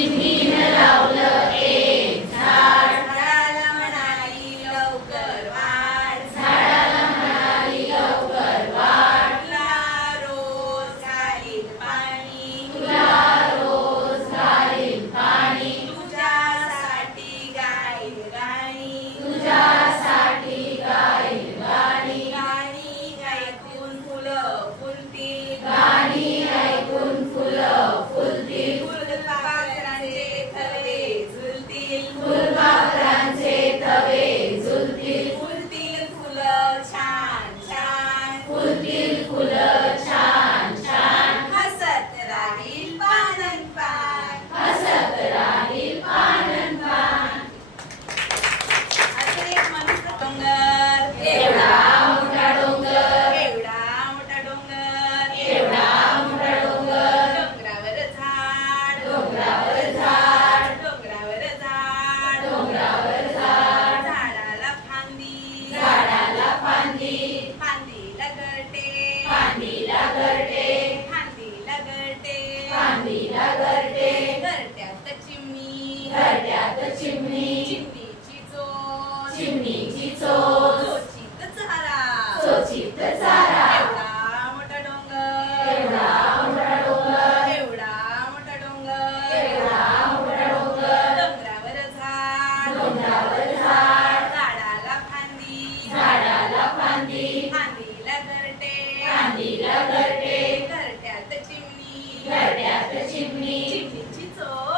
चिमणीनं लावलं एक झाड, झाडाला म्हणाली लवकर वाढ, झाडाला म्हणाली लवकर वाढ, तुला रोज घालील पाणी, तुला रोज घालील पाणी, तुझ्यासाठी गाईल गाणी, तुझ्यासाठी गाईल गाणी, गाणी ऐकून फुलं फुलतील, गाणी ऐकून फुलं फुलतील, फुलपाखरांचे थवे झुलतील, फुलपाखरांचे थवे झुलतील, फुलतील फुलं छान छान, फुलतील फुलं छान छान, हसत राहील पानन पान. हसत राहील पानन पान. अजून एक मस्त डोंगर, एवढा मोठा डोंगर, एवढा मोठा डोंगर, एवढा मोठा डोंगर, डोंगरावर झाड, डोंगरावर झाड, डोंगरावर झाड, डोंगरावर झाड, झाडाला फांदी, झाडाला फांदी, फांदीला गरटे, फांदीला गरटे, फांदीला गरटे, फांदीला गरटे, गरट्यात चिमणी, घरट्यात चिमणी, चिमणीची चोच, चिमणीची चोच, चोचीत चारा, चोचीत चारा. एवढा मोठा डोंगर, एवढा मोठा डोंगर, एवढा मोठा डोंगर, एवढा मोठा डोंगर, डोंगरावर झाड, डोंगरावर झाड, झाडाला फांदी, झाडाला फांदी, फांदीला गरटे, फांदीला गरटे, घरट्यात चिमणी, घरट्यात चिमणी, चिमणीची चोच,